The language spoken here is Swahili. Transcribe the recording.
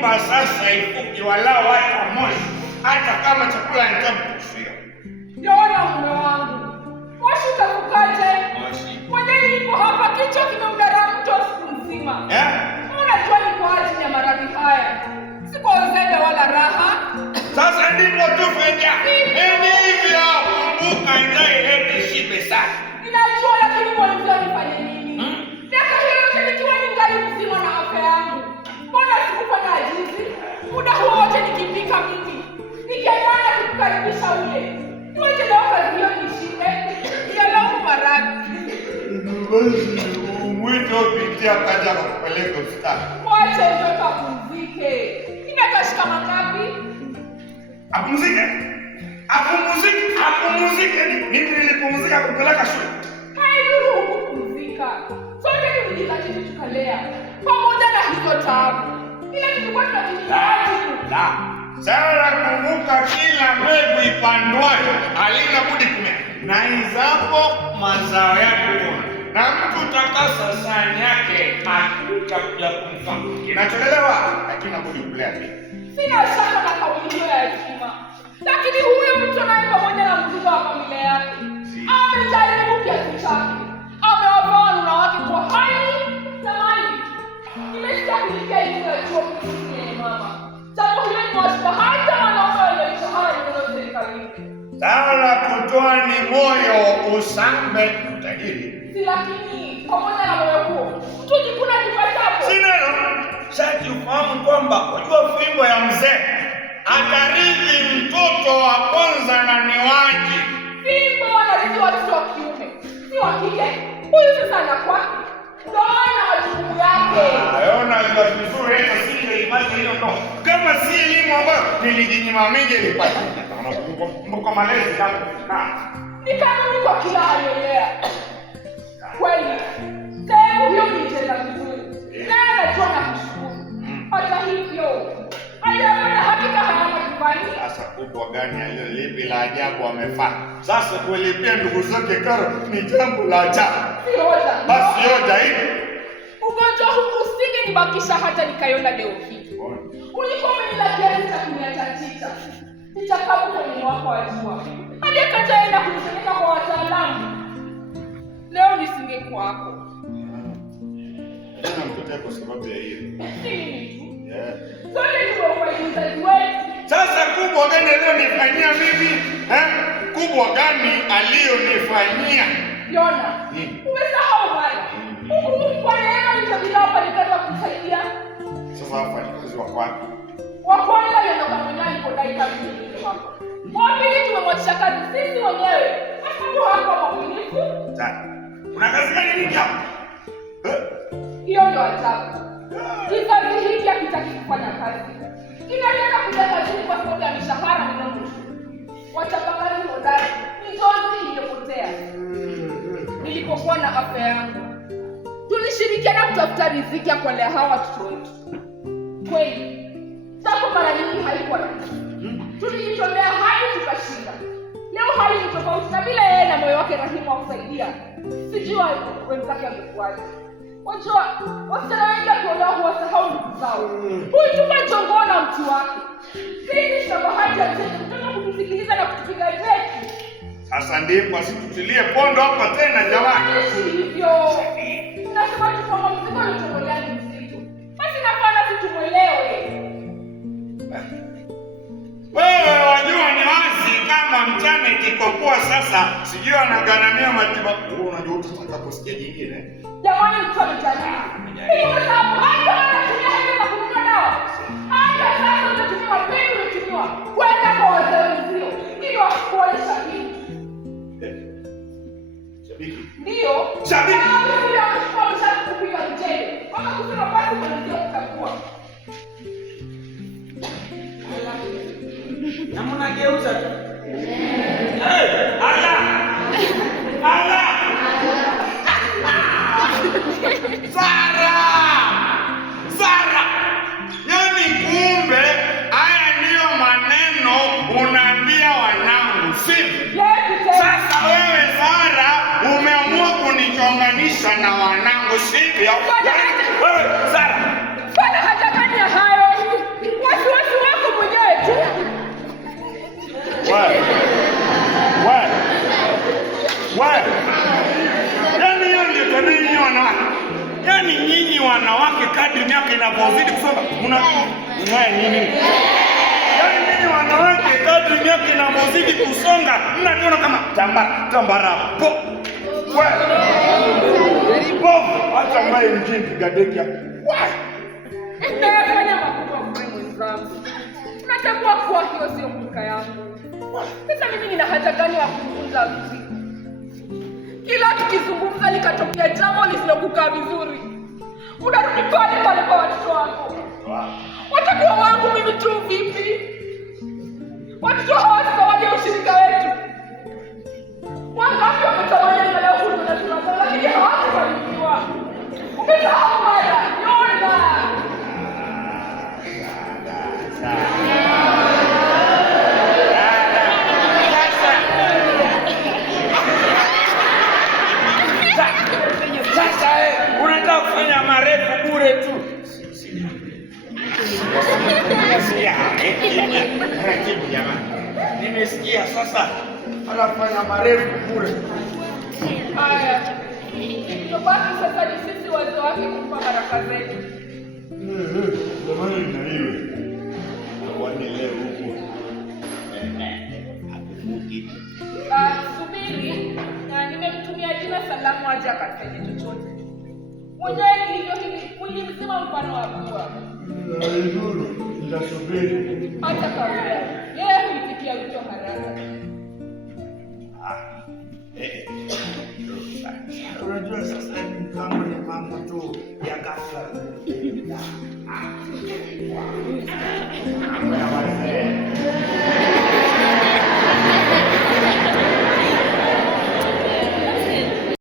nyumba sasa ifuki walau hata moshi, hata kama chakula nitamkushia. Yona mume wangu, moshi utakukaje? Mwenye nipo hapa kichwa kimeudara mtu siku nzima. Unajua ni kwa ajili ya maradhi haya, si kwa uzembe wala raha. Sasa ndipo tufenya. Mimi hivyo kumbuka ndio ile shibe sana. Ninajua lakini mwanzo nifanye nini? Miaka hiyo yote nikiwa ningali mzima na afya yangu. Mbona sikufanya ajizi? Muda huo wote nikipika mimi. Nikiamana kukukaribisha ule. Niwache leo kazi hiyo nishibe. Nialaumu maradhi. Mwito pitia kaja kupeleka hospitali. Mwache ndio apumzike. Nimekashika mangapi? Apumzike? Apumzike. Mimi nilipumzika kupeleka shule. Haidhuru kupumzika. Sote tulijitahidi tukalea. Pamoja na hizo taabu. Ila tulikuwa tunatimiza. Sasa kumbuka kila mbegu ipandwayo halina budi kumea. Na izapo mazao yake huona. Na mtu utakasa sahani yake akitakuja kumfaa. Kinacholelewa hakina budi kulea pia. Sina shaka na kauli hiyo ya hekima. Lakini huyo mtu naye pamoja na mzigo wa familia yake amejaribu kiasi chake. Amewavaa wanawake kwa hali na mali. Nimesikia kulikia hiyo ya chuo kingine mama. Jambo hilo ni washika hata wanaume wenye mishahara iliyo serikalini. Sala kutoa ni moyo usambe utajiri. Si lakini pamoja na moyo huo tujikuna kipatapo. Si neno. Shati ufahamu kwamba kujua fimbo ya mzee atarithi mtoto wa kwanza na ni waji. Fimbo wanarithi watoto wa kiume, si wa kike. Huyu sasa anakuwa ndoana majukumu yake. Ayona ndio vizuri hata singe imani hiyo ndo. Kama si elimu ambayo nilijinyima mingi nilipata. Mbuka malezi kama ni kanuni kwa kila aliyelea. Kweli, sehemu hiyo nitenda vizuri. Na najua na kushukuru. Hata hivyo, aliyapata hakika hayana kibali. Sasa kubwa gani aliyolipi la ajabu amefanya? Sasa kuelipia ndugu zake karo ni jambo la ajabu. Si hoja. Basi hoja hivi. Ugonjwa huu usingenibakisha hata nikaiona leo hii. Ulikuwa umenila kiasi cha kuniachatisha. Nichakabu kwenye wako wa jua. Hadi akataenda kunipeleka kwa wataalamu. Leo nisingekuwa hapo. Ndio mtoto kwa sababu ya hiyo. Si mimi tu. Sote tumeufanya wetu. Sasa kubwa gani aliyonifanyia mimi? Kubwa gani aliyonifanyia? Yona. Umesahau bwana. Huku kwa neema nitabila wafanyikazi wa kusaidia. Sasa wafanyikazi wa kwapi? Wa kwanza ndio kamanyani kwa dakika mbili hapo. Kwa pili tumemwachisha kazi sisi wenyewe. Hapo hapo mwaminifu. Sasa. Una kazi gani nyingi hapo? Hiyo ndio ajabu. Kizazi hiki hakitaki kufanya kazi. Kinataka kuja kazini kwa sababu ya mishahara minono. Wachapakazi hodari. Njozi iliyopotea. Nilipokuwa na afya yangu, tulishirikiana kutafuta riziki ya kuwalea hawa watoto wetu. Kweli, japo mara nyingi haikuwa rahisi. Tulijitolea hadi tukashinda. Leo hali ni tofauti na bila yeye na moyo wake rahimu wa kusaidia. Sijui wenzake wangekuwaje. Wajua, wasichana wengi wakiolewa huwasahau ndugu zao. Huyu chuma jongoo na mtu wake. Sisi tuna bahati ya kutaka kutusikiliza na kutupiga jeki. Sasa ndipo asitutilie pondo hapa tena jamani. Hivyo. Nasema tufanye mzigo na tumoleane mzigo. Basi nafana situmwelewe. Wewe wajua ni wazi kama mchana ikikopoa sasa sijui anagharamia matibabu. Unajua utataka kusikia jingine. Jamani mtu ametajiri. Hiyo sababu hata wanatumia hela za kununua dawa. Hata sasa unatumia mapeni unatumia kwenda kwa wazee wenzio ili wakuone shabiki. Shabiki? Ndio. Shabiki? Ndio kwa mshaka kupiga mjele. Waka kusema basi mwanzo kukagua. Na mnageuza tu. Ala! Ala! Zara! Yaani kumbe haya ndiyo maneno unaambia wanangu, sivyo? Sasa wewe Zara umeamua kunichonganisha na wanangu, sivyo? Wewe Zara! Bwana hajakania hayo. Yaani hiyo ndio tabia nyinyi wanawake. Yaani nyinyi wanawake kadri miaka inavyozidi kusonga mnaye nini? Yaani nyinyi wanawake kadri miaka inavyozidi kusonga mnajiona kama tambara. Acha mbaye mjini pigadeki hapo. Nafanya makubwa mwenzangu. Natambua kuwa hiyo sio mbuka yangu. Sasa mimi nina haja gani ya kufunza mziki? Kila tukizungumza likatokea jambo lisilokukaa vizuri, unarudi pale pale kwa watoto wako. Watakuwa wangu mimi tu vipi? Watoto hawatawaje ushirika wetu? Wangapi wametamani angalau hudu na tunasema, lakini hawakufanikiwa. Umesahau haya, Yona. Sasa unataka kufanya marefu bure tu. Nimesikia sasa anafanya marefu bure. Haya. Tobaki sasa ni sisi wazee wake kumpa baraka zetu. Zamani na hiyo. Kwani leo huko. Subiri. Nimemtumia jina salamu aje akafanye chochote. Mwenyewe hivyo hivi ulimsema mfano wa baba. Nzuri, nitasubiri. Hata kawaida. Yeye huitikia wito haraka.